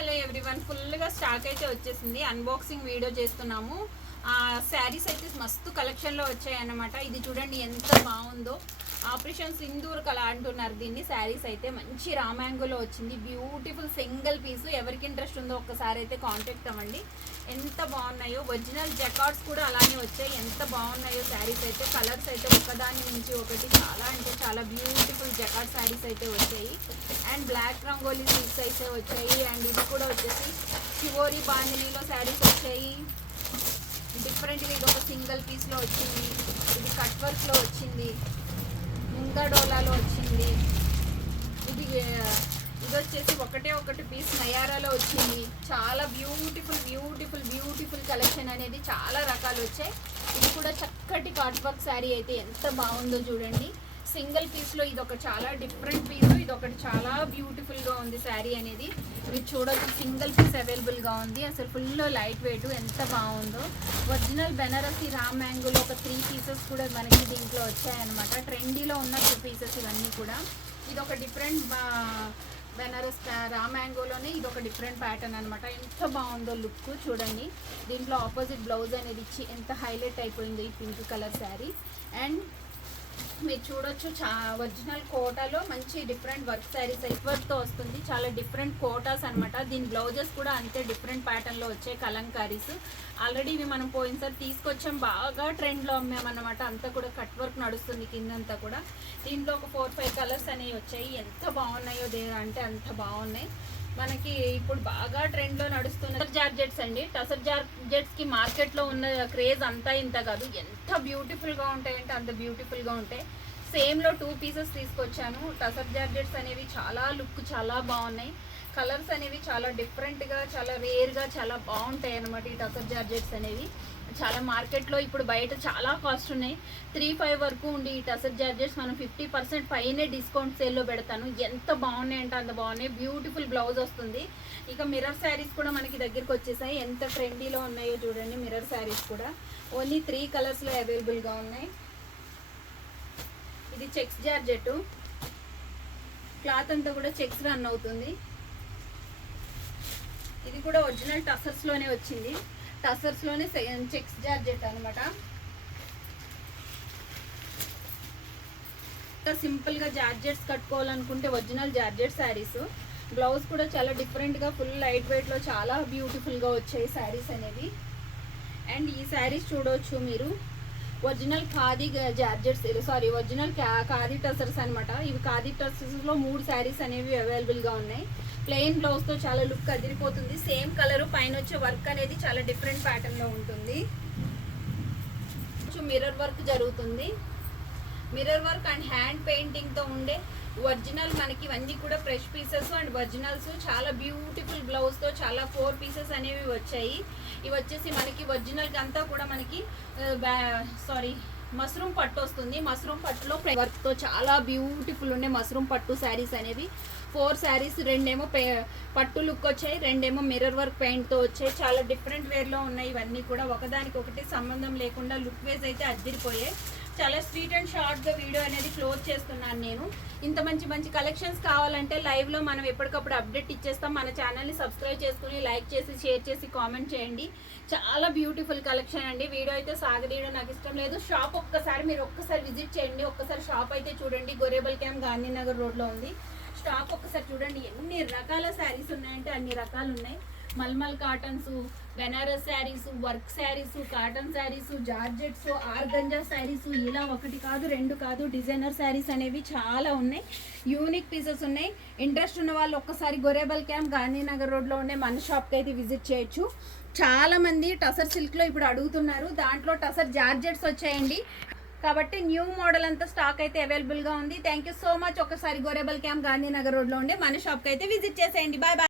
Hello everyone. ఫుల్గా stock అయితే వచ్చేసింది. అన్బాక్సింగ్ వీడియో చేస్తున్నాము. ఆ శారీస్ అయితే మస్తు కలెక్షన్లో వచ్చాయి అన్నమాట ఇది చూడండి ఎంత బాగుందో. ఆపరేషన్ సింధూర్ కళ అంటున్నారు దీన్ని. శారీస్ అయితే మంచి రామాంగులో వచ్చింది. బ్యూటిఫుల్ సింగిల్ పీస్ ఎవరికి ఇంట్రెస్ట్ ఉందో ఒక్కసారి అయితే కాంటాక్ట్ అవ్వండి. ఎంత బాగున్నాయో. ఒరిజినల్ జకార్డ్స్ కూడా అలానే వచ్చాయి. ఎంత బాగున్నాయో శారీస్ అయితే. కలర్స్ అయితే ఒకదాని నుంచి ఒకటి. చాలా అంటే చాలా బ్యూటిఫుల్ జకార్డ్ శారీస్ అయితే వచ్చాయి. అండ్ బ్లాక్ రంగోలీ సిల్క్స్ అయితే వచ్చాయి. అండ్ ఇది కూడా వచ్చేసి శివోరి బాందినీలో శారీస్ వచ్చాయి. డిఫరెంట్గా ఇది ఒక సింగిల్ పీస్లో వచ్చింది. ఇది కట్ వర్క్లో వచ్చింది. ముందడోలాలో వచ్చింది. ఇది ఇది వచ్చేసి ఒకటే ఒకటి పీస్ నయారాలో వచ్చింది. చాలా బ్యూటిఫుల్ బ్యూటిఫుల్ బ్యూటిఫుల్ కలెక్షన్ అనేది చాలా రకాలు వచ్చాయి. ఇది కూడా చక్కటి కాట్ వర్క్ శారీ అయితే ఎంత బాగుందో చూడండి. సింగిల్ పీస్లో ఇది ఒక చాలా డిఫరెంట్ పీస్ ఇది ఒకటి చాలా బ్యూటిఫుల్గా ఉంది శారీ అనేది. మీరు చూడొచ్చు సింగిల్ పీస్ అవైలబుల్గా ఉంది. అసలు ఫుల్ లైట్ వెయిట్ ఎంత బాగుందో. ఒరిజినల్ బెనారసి రామ్ మ్యాంగోలో ఒక త్రీ పీసెస్ కూడా మనకి దీంట్లో వచ్చాయన్నమాట. ట్రెండీలో ఉన్న టూ పీసెస్ ఇవన్నీ కూడా. ఇది ఒక డిఫరెంట్ బెనారస్ రామ్ మ్యాంగోలోనే ఇది ఒక డిఫరెంట్ ప్యాటర్న్ అనమాట ఎంత బాగుందో లుక్ చూడండి. దీంట్లో ఆపోజిట్ బ్లౌజ్ అనేది ఇచ్చి ఎంత హైలైట్ అయిపోయిందో ఈ పింక్ కలర్ శారీ. అండ్ మీరు చూడొచ్చు చా ఒరిజినల్ కోటాలో మంచి డిఫరెంట్ వర్క్ శారీస్ వర్క్తో వస్తుంది. చాలా డిఫరెంట్ కోటాస్ అన్నమాట. దీని బ్లౌజెస్ కూడా అంతే డిఫరెంట్ ప్యాటర్న్లో వచ్చాయి కలంకారీస్. ఆల్రెడీ ఇవి మనం పోయినసారి తీసుకొచ్చాం. బాగా ట్రెండ్లో అమ్మామన్నమాట అంతా కూడా కట్ వర్క్ నడుస్తుంది కిందంతా కూడా. దీంట్లో ఒక ఫోర్ ఫైవ్ కలర్స్ అనేవి వచ్చాయి. ఎంత బాగున్నాయో దే అంటే అంత బాగున్నాయి. మనకి ఇప్పుడు బాగా ట్రెండ్లో నడుస్తున్న టసర్ జార్జెట్స్ అండి. టసర్ జార్జెట్స్కి మార్కెట్లో ఉన్న క్రేజ్ అంతా ఇంత కాదు. ఎంత బ్యూటిఫుల్గా ఉంటాయంటే అంత బ్యూటిఫుల్గా ఉంటాయి. సేమ్లో టూ పీసెస్ తీసుకొచ్చాను. టసర్ జార్జెట్స్ అనేవి చాలా లుక్ చాలా బాగున్నాయి. కలర్స్ అనేవి చాలా డిఫరెంట్గా చాలా రేర్గా చాలా బాగుంటాయి అన్నమాట ఈ టసర్ జార్జెట్స్ అనేవి. చాలా మార్కెట్లో ఇప్పుడు బయట చాలా కాస్ట్ ఉన్నాయి. త్రీ ఫైవ్ వరకు ఉండి ఈ టసర్ జార్జెట్స్ మనం ఫిఫ్టీ పర్సెంట్ పైనే డిస్కౌంట్ సేల్లో పెడతాను. ఎంత బాగున్నాయి అంటే అంత బాగున్నాయి. బ్యూటిఫుల్ బ్లౌజ్ వస్తుంది. ఇక మిర్రర్ శారీస్ కూడా మనకి దగ్గరికి వచ్చేసాయి. ఎంత ట్రెండీలో ఉన్నాయో చూడండి మిర్రర్ శారీస్ కూడా. ఓన్లీ త్రీ కలర్స్లో అవైలబుల్గా ఉన్నాయి. ఇది చెక్స్ జార్జెట్ క్లాత్ అంతా కూడా చెక్స్ రన్ అవుతుంది. ఇది కూడా ఒరిజినల్ టసర్స్లోనే వచ్చింది. టసర్స్లోనే చెక్స్ జార్జెట్ అనమాట ఇంకా సింపుల్గా జార్జెట్స్ కట్టుకోవాలనుకుంటే ఒరిజినల్ జార్జెట్ శారీస్. బ్లౌజ్ కూడా చాలా డిఫరెంట్గా ఫుల్ లైట్ వెయిట్లో చాలా బ్యూటిఫుల్గా వచ్చాయి శారీస్ అనేవి. అండ్ ఈ శారీస్ చూడవచ్చు మీరు. Original khadi georgettes sari original khadi tussars అనమాట ఇవి ఖాదీ టసర్స్లో మూడు శారీస్ అనేవి అవైలబుల్గా ఉన్నాయి. ప్లెయిన్ బ్లౌజ్తో చాలా లుక్ అదిరిపోతుంది. సేమ్ కలర్ పైన వచ్చే వర్క్ అనేది చాలా డిఫరెంట్ ప్యాటర్న్లో ఉంటుంది. కొంచెం మిర్రర్ వర్క్ జరుగుతుంది. మిర్రర్ వర్క్ అండ్ హ్యాండ్ పెయింటింగ్తో ఉండే ఒరిజినల్ మనకి ఇవన్నీ కూడా ఫ్రెష్ పీసెస్ అండ్ ఒరిజినల్స్. చాలా బ్యూటిఫుల్ బ్లౌజ్తో చాలా ఫోర్ పీసెస్ అనేవి వచ్చాయి. ఇవి వచ్చేసి మనకి ఒరిజినల్ అంతా కూడా మనకి సారీ మష్రూమ్ పట్టు వస్తుంది. మష్రూమ్ పట్టులో వర్క్తో చాలా బ్యూటిఫుల్ ఉండే మష్రూమ్ పట్టు శారీస్ అనేవి. ఫోర్ శారీస్ రెండేమో పే పట్టు లుక్ వచ్చాయి రెండేమో మిర్రర్ వర్క్ పెయింట్తో వచ్చాయి. చాలా డిఫరెంట్ వేర్లో ఉన్నాయి ఇవన్నీ కూడా. ఒకదానికి ఒకటి సంబంధం లేకుండా లుక్ వేస్ అయితే అద్దరిపోయాయి. చాలా స్వీట్ అండ్ షార్ట్గా వీడియో అనేది క్లోజ్ చేస్తున్నాను నేను. ఇంత మంచి మంచి కలెక్షన్స్ కావాలంటే లైవ్లో మనం ఎప్పటికప్పుడు అప్డేట్ ఇచ్చేస్తాం. మన ఛానల్ని సబ్స్క్రైబ్ చేసుకుని లైక్ చేసి షేర్ చేసి కామెంట్ చేయండి. చాలా బ్యూటిఫుల్ కలెక్షన్ అండి. వీడియో అయితే సాగదీయడం నాకు ఇష్టం లేదు. షాప్ ఒక్కసారి మీరు ఒక్కసారి విజిట్ చేయండి. ఒక్కసారి షాప్ అయితే చూడండి. గొరేబల్ క్యాంప్ గాంధీనగర్ రోడ్లో ఉంది. స్టాక్ ఒకసారి చూడండి ఎన్ని రకాల శారీస్ ఉన్నాయంటే అన్ని రకాలు ఉన్నాయి. Malmal cottons Banaras saris work saris cotton saris georgettes organza saris ఇలా ఒకటి కాదు రెండు కాదు డిజైనర్ శారీస్ అనేవి చాలా ఉన్నాయి. యూనిక్ పీసెస్ ఉన్నాయి. ఇంట్రెస్ట్ ఉన్న వాళ్ళు ఒక్కసారి గొరేబల్ క్యాంప్ గాంధీనగర్ రోడ్లో ఉండే మన షాప్కి అయితే విజిట్ చేయొచ్చు. చాలా మంది టసర్ సిల్క్లో ఇప్పుడు అడుగుతున్నారు. దాంట్లో టసర్ జార్జెట్స్ వచ్చాయండి. కాబట్టి న్యూ మోడల్ అంతా స్టాక్ అయితే అవైలబుల్గా ఉంది. థ్యాంక్ యూ సో మచ్ ఒకసారి గోరేబల్ క్యాంప్ గాంధీనగర్ రోడ్లో ఉండే మన షాప్కి అయితే విజిట్ చేసేయండి. Bye bye